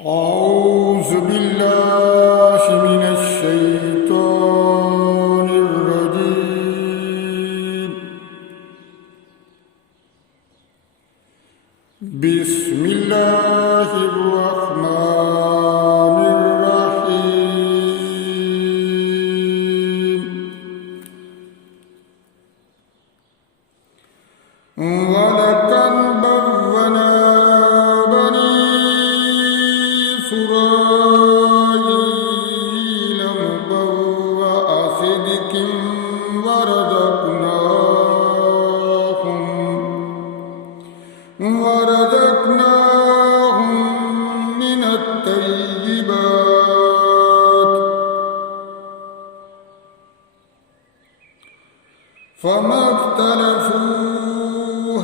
أعوذ بالله من الشيطان الرجيم. بسم الله الرحمن الرحيم. ولقد بوّأنا بني إسرائيل مبوأ صدق ورزقناهم من الطيبات فما اختلفوا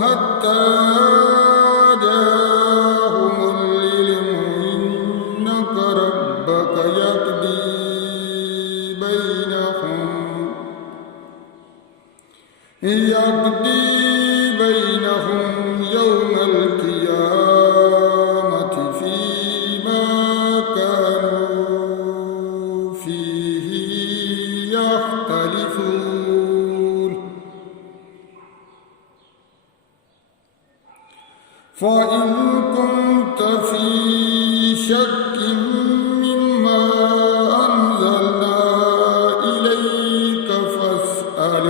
حتى جاءهم العلم إنك ربك يقضي بينهم يوم القيامة فيما كانوا فيه يختلفون. فإن كنت في شك مما أنزلنا إليك فاسأل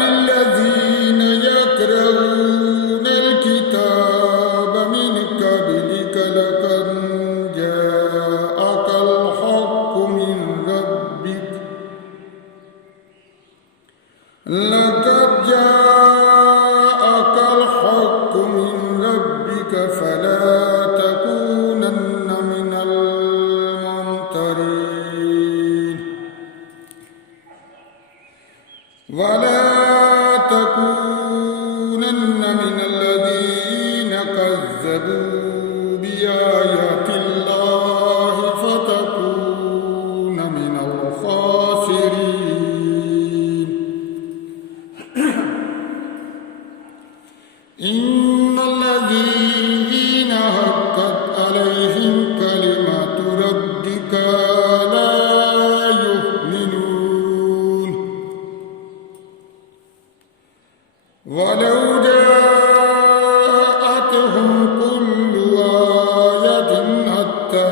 الذين يقرؤون الكتاب من قبلك لقد جاءك الحق من ربك فلا تكونن من الممترين ولا تكونن من الذين كذبوا بآيات الله فتكون من الخاسرين. إن الذين حقت عليهم كلمة ربك لا يؤمنون ولو جاءتهم كل آية حتى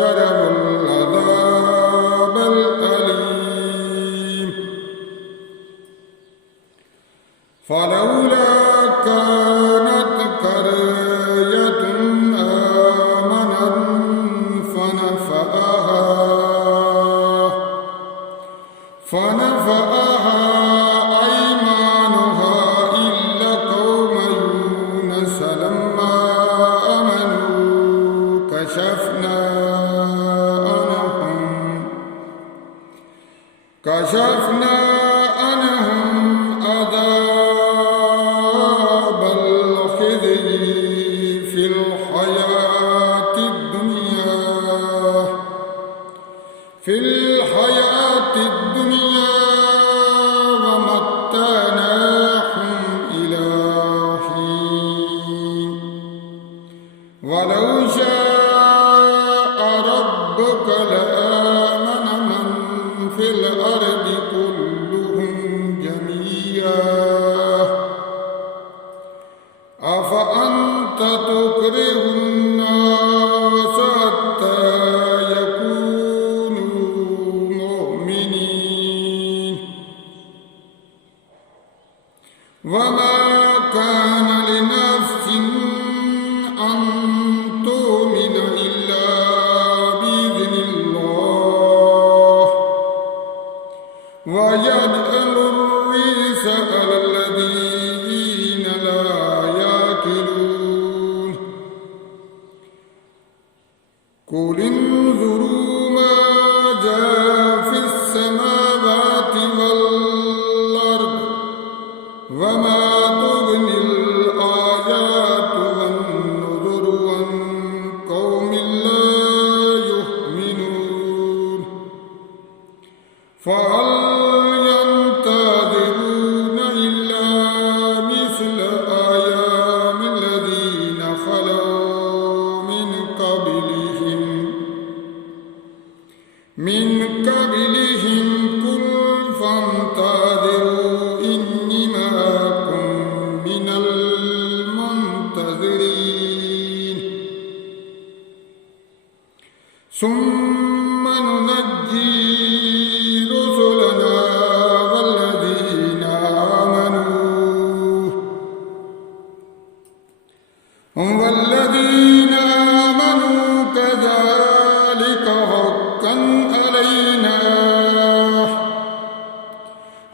يروا العذاب الأليم. فلولا كانت قرية آمنت فنفعها أيمانها إلا قوم يونس لما آمنوا كشفنا عنهم عذاب الخزي في الحياة الدنيا ومتعناهم إلى حين. ولو شاء ربك لآمن من في الأرض كلهم جميعا أفأنت تكره الناس حتى يكونوا مؤمنين. وما كان لنفس أن تؤمن إلا بإذن الله ويجعل الرجس على الذين لا يعقلون. قل انظروا ماذا في السماوات والأرض وما تغني الآيات والنذر عن قوم لا يؤمنون. فهل ينتظرون إلا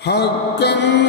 حقا